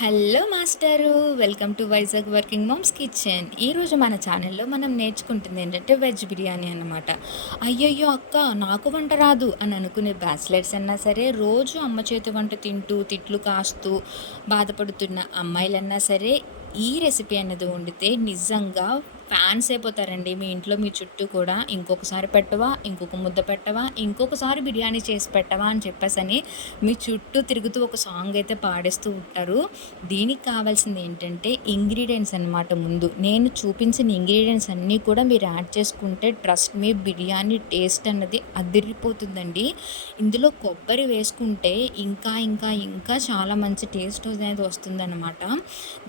Hello master, welcome to Vizag working moms kitchen. ఈరోజు మన ఛానల్లో మనం నేర్చుకుంటుంది ఏంటంటే వెజ్ బిర్యానీ అన్నమాట. అయ్యయ్యో అక్క, నాకు వంట రాదు అని అనుకునే బ్యాచిలర్స్ అన్నా సరే, రోజు అమ్మ చేతి వంట తింటూ తిట్లు కాస్తూ బాధపడుతున్న అమ్మాయిలన్నా సరే, ఈ రెసిపీ అనేది వండితే నిజంగా ఫ్యాన్స్ అయిపోతారండి. మీ ఇంట్లో మీ చుట్టూ కూడా ఇంకొకసారి పెట్టవా, ఇంకొక ముద్ద పెట్టవా, ఇంకొకసారి బిర్యానీ చేసి పెట్టవా అని చెప్పేసని మీ చుట్టూ తిరుగుతూ ఒక సాంగ్ అయితే పాడేస్తూ ఉంటారు. దీనికి కావాల్సింది ఏంటంటే ఇంగ్రీడియంట్స్ అనమాట. ముందు నేను చూపించిన ఇంగ్రీడియంట్స్ అన్నీ కూడా మీరు యాడ్ చేసుకుంటే ట్రస్ట్ మీ, బిర్యానీ టేస్ట్ అన్నది అదిరిపోతుందండి. ఇందులో కొబ్బరి వేసుకుంటే ఇంకా ఇంకా ఇంకా చాలా మంచి టేస్ట్ అనేది వస్తుందన్నమాట.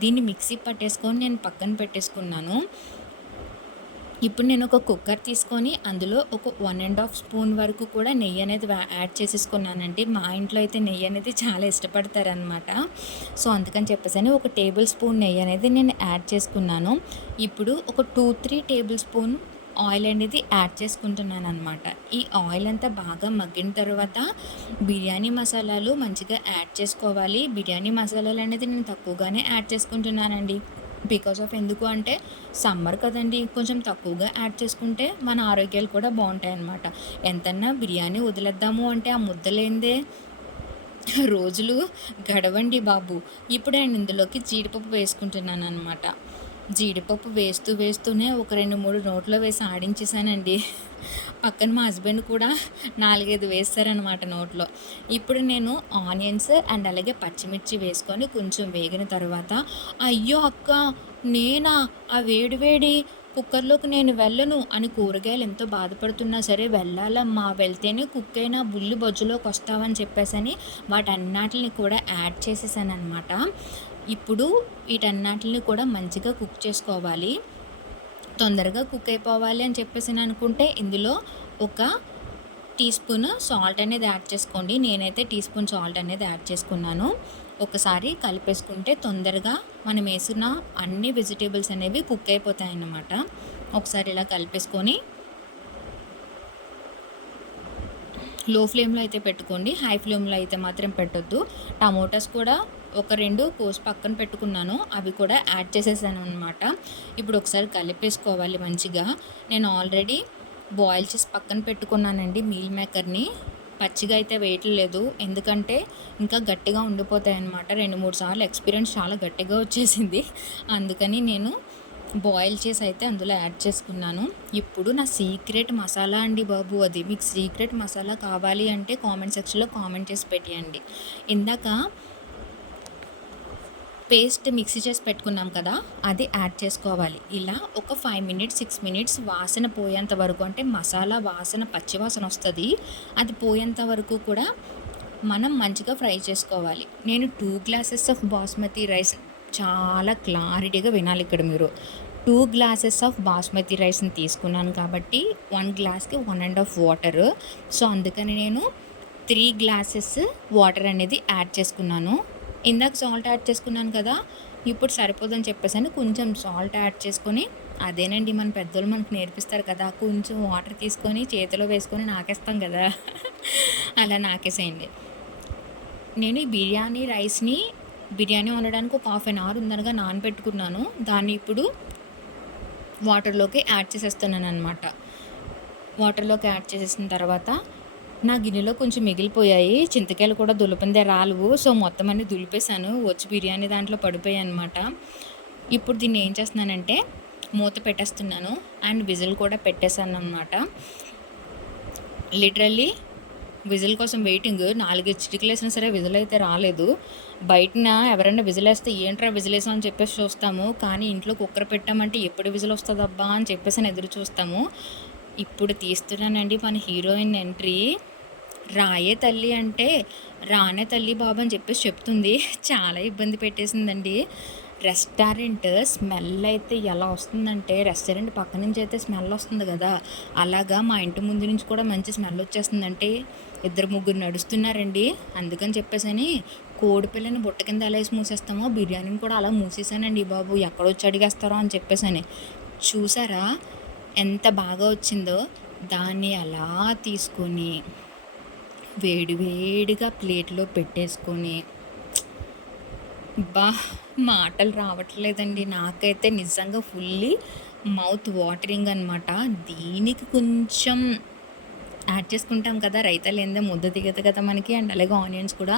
దీన్ని మిక్సీ పట్టేసుకొని నేను పక్కన పెట్టేసుకున్నాను. ఇప్పుడు నేను ఒక కుక్కర్ తీసుకొని అందులో ఒక 1.5 స్పూన్ వరకు కూడా నెయ్యి అనేది యాడ్ చేసేసుకున్నానండి. మా ఇంట్లో అయితే నెయ్యి అనేది చాలా ఇష్టపడతారనమాట. సో అందుకని చెప్పేసి ఒక టేబుల్ స్పూన్ నెయ్యి అనేది నేను యాడ్ చేసుకున్నాను. ఇప్పుడు ఒక 2-3 టేబుల్ స్పూన్ ఆయిల్ అనేది యాడ్ చేసుకుంటున్నాను అనమాట. ఈ ఆయిల్ అంతా బాగా మగ్గిన తర్వాత బిర్యానీ మసాలాలు మంచిగా యాడ్ చేసుకోవాలి. బిర్యానీ మసాలాలు అనేది నేను తక్కువగానే యాడ్ చేసుకుంటున్నానండి. బికాస్ ఆఫ్ ఎందుకు అంటే సమ్మర్ కదండి, కొంచెం తక్కువగా యాడ్ చేసుకుంటే మన ఆరోగ్యాలు కూడా బాగుంటాయన్నమాట. ఎంతన్నా బిర్యానీ వదిలేద్దాము అంటే ఆ ముద్దలేందే రోజులు గడవండి బాబు. ఇప్పుడు నేను ఇందులోకి జీడిపప్పు వేసుకుంటున్నాను అనమాట. జీడిపప్పు వేస్తూనే ఒక 2-3 నోట్లో వేసి ఆడించేసానండి. పక్కన మా హస్బెండ్ కూడా 4-5 వేస్తారనమాట నోట్లో. ఇప్పుడు నేను ఆనియన్స్ అండ్ అలాగే పచ్చిమిర్చి వేసుకొని కొంచెం వేగిన తర్వాత, అయ్యో అక్క, నేనా ఆ వేడి వేడి కుక్కర్లోకి నేను వెళ్ళను అని కూరగాయలు ఎంతో బాధపడుతున్నా సరే, వెళ్ళాలమ్మా, వెళ్తేనే కుక్ అయినా బుల్లి బొజ్జులోకి వస్తావని చెప్పేసని వాటన్నిటిని కూడా యాడ్ చేసేసానమాట. ఇప్పుడు వీటన్నిటిని కూడా మంచిగా కుక్ చేసుకోవాలి. తొందరగా కుక్ అయిపోవాలి అని చెప్పేసి అనుకుంటే ఇందులో ఒక టీ స్పూన్ సాల్ట్ అనేది యాడ్ చేసుకోండి. నేనైతే టీ స్పూన్ సాల్ట్ అనేది యాడ్ చేసుకున్నాను. ఒకసారి కలిపేసుకుంటే తొందరగా మనం వేసిన అన్ని వెజిటేబుల్స్ అనేవి కుక్ అయిపోతాయి అన్నమాట. ఒకసారి ఇలా కలిపేసుకొని లో ఫ్లేమ్లో అయితే పెట్టుకోండి, హై ఫ్లేమ్లో అయితే మాత్రం పెట్టొద్దు. టమోటాస్ కూడా ఒక 2 కోసి పక్కన పెట్టుకున్నాను, అవి కూడా యాడ్ చేసేసాను అనమాట. ఇప్పుడు ఒకసారి కలిపేసుకోవాలి మంచిగా. నేను ఆల్రెడీ బాయిల్ చేసి పక్కన పెట్టుకున్నానండి మీల్ మేకర్ని. పచ్చిగా అయితే వేయట్లేదు, ఎందుకంటే ఇంకా గట్టిగా ఉండిపోతాయి అన్నమాట. 2-3 సార్లు ఎక్స్పీరియన్స్ చాలా గట్టిగా వచ్చేసింది, అందుకని నేను బాయిల్ చేసి అయితే అందులో యాడ్ చేసుకున్నాను. ఇప్పుడు నా సీక్రెట్ మసాలా అండి బాబు అది. మీకు సీక్రెట్ మసాలా కావాలి అంటే కామెంట్ సెక్షన్లో కామెంట్ చేసి పెట్టేయండి. ఇందాక పేస్ట్ మిక్సీ చేసి పెట్టుకున్నాం కదా, అది యాడ్ చేసుకోవాలి. ఇలా ఒక 5 మినిట్స్ 6 మినిట్స్ వాసన పోయేంత వరకు, అంటే మసాలా వాసన పచ్చి వాసన వస్తుంది, అది పోయేంత వరకు కూడా మనం మంచిగా ఫ్రై చేసుకోవాలి. నేను 2 గ్లాసెస్ ఆఫ్ బాస్మతి రైస్, చాలా క్లారిటీగా వినాలి ఇక్కడ మీరు, 2 గ్లాసెస్ ఆఫ్ బాస్మతి రైస్ని తీసుకున్నాను కాబట్టి 1 గ్లాస్కి 1.5 వాటర్. సో అందుకని నేను 3 గ్లాసెస్ వాటర్ అనేది యాడ్ చేసుకున్నాను. ఇందాక సాల్ట్ యాడ్ చేసుకున్నాను కదా, ఇప్పుడు సరిపోదని చెప్పేసి కొంచెం సాల్ట్ యాడ్ చేసుకొని, అదేనండి మన పెద్దోళ్ళు మనకు నేర్పిస్తారు కదా, కొంచెం వాటర్ తీసుకొని చేతిలో వేసుకొని నాకేస్తాం కదా, అలా నాకేసేయండి. నేను ఈ బిర్యానీ రైస్ని బిర్యానీ వండడానికి ఒక 1/2 అవర్ ఉందనగా నానబెట్టుకున్నాను. దాన్ని ఇప్పుడు వాటర్లోకి యాడ్ చేసేస్తున్నాను అనమాట. వాటర్లోకి యాడ్ చేసేసిన తర్వాత నా గిన్నెలో కొంచెం మిగిలిపోయాయి, చింతకాయలు కూడా దులిపిందే రాలువు, సో మొత్తం అన్ని దులిపేశాను, వచ్చి బిర్యానీ దాంట్లో పడిపోయాయి అనమాట. ఇప్పుడు దీన్ని ఏం చేస్తున్నానంటే మూత పెట్టేస్తున్నాను అండ్ విజిల్ కూడా పెట్టేశాను అనమాట. లిటరల్లీ విజిల్ కోసం వెయిటింగ్, 4 చిటికలు వేసినా సరే విజిల్ అయితే రాలేదు. బయటన ఎవరైనా విజిల్ వేస్తే ఏంట్రా విజిల్ వేసాం అని చెప్పేసి చూస్తాము, కానీ ఇంట్లో కుక్కర్ పెట్టామంటే ఎప్పుడు విజిల్ వస్తుంది అబ్బా అని చెప్పేసి ఎదురు చూస్తాము. ఇప్పుడు తీస్తున్నానండి మన హీరోయిన్ ఎంట్రీ. రాయే తల్లి అంటే రానే తల్లి బాబు అని చెప్పేసి చెప్తుంది. చాలా ఇబ్బంది పెట్టేసిందండి. రెస్టారెంట్ స్మెల్ అయితే ఎలా వస్తుందంటే, రెస్టారెంట్ పక్క నుంచి అయితే స్మెల్ వస్తుంది కదా, అలాగా మా ఇంటి ముందు నుంచి కూడా మంచి స్మెల్ వచ్చేస్తుందంటే 2-3 నడుస్తున్నారండి. అందుకని చెప్పేసి కోడి పిల్లని బుట్ట కింద ఎలా వేసి మూసేస్తామో బిర్యానీని కూడా అలా మూసేసానండి బాబు, ఎక్కడొచ్చి అడిగేస్తారో అని చెప్పేసి. చూసారా ఎంత బాగా వచ్చిందో. దాన్ని అలా తీసుకొని వేడివేడిగా ప్లేట్లో పెట్టేసుకొని అబ్బా! మాటలు రావట్లేదండి. నాకైతే నిజంగా ఫుల్లీ మౌత్ వాటరింగ్ అనమాట. దీనికి కొంచెం యాడ్ చేసుకుంటాం కదా! రైతా లేనిదే ముద్ద దిగదు కదా మనకి. అండ్ అలాగే ఆనియన్స్ కూడా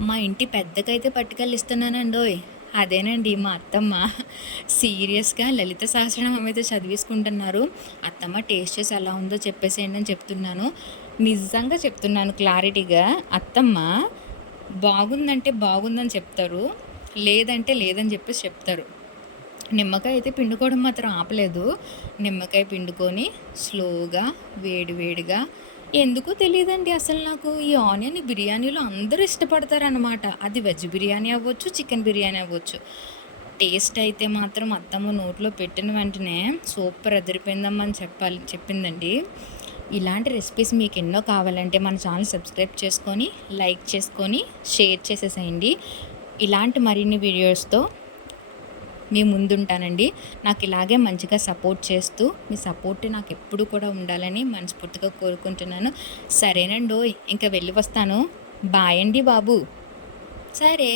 మా ఇంటి పెద్దకైతే పట్టుకెళ్ళి ఇస్తున్నానండోయ్! అదేనండి మా అత్తమ్మ సీరియస్‌గా లలిత సహస్రనామం అయితే చదివేసుకుంటున్నారు. అత్తమ్మ టేస్ట్ చేసి ఎలా ఉందో చెప్పేసేయండి అని చెప్తున్నాను. నిజంగా చెప్తున్నాను క్లారిటీగా. అత్తమ్మ బాగుందంటే బాగుందని చెప్తారు. లేదంటే లేదని చెప్పేసి చెప్తారు. నిమ్మకాయ అయితే పిండుకోవడం మాత్రం ఆపలేదు. నిమ్మకాయ పిండుకొని స్లోగా వేడి వేడిగా ఎందుకో తెలీదండి అసలు నాకు ఈ ఆనియన్ ఈ బిర్యానీలో అందరూ ఇష్టపడతారనమాట. అది వెజ్ బిర్యానీ అవ్వచ్చు, చికెన్ బిర్యానీ అవ్వచ్చు. టేస్ట్ అయితే మాత్రం అత్తమ్మ నోట్లో పెట్టిన వెంటనే సూపర్ అదిరిపోయిందమ్మా అని చెప్పిందండి. ఇలాంటి రెసిపీస్ మీకు ఎన్నో కావాలంటే మన ఛానల్ సబ్స్క్రైబ్ చేసుకొని, లైక్ చేసుకొని, షేర్ చేసేసేయండి. ఇలాంటి మరిన్ని వీడియోస్‌తో మీ ముందుంటానండి. నాకు ఇలాగే మంచిగా సపోర్ట్ చేస్తూ, మీ సపోర్ట్ నాకెప్పుడు కూడా ఉండాలని మనస్ఫూర్తిగా కోరుకుంటున్నాను. సరేనండోయ్! ఇంక వెళ్ళి వస్తాను. బాయ్ అండి బాబు. సరే.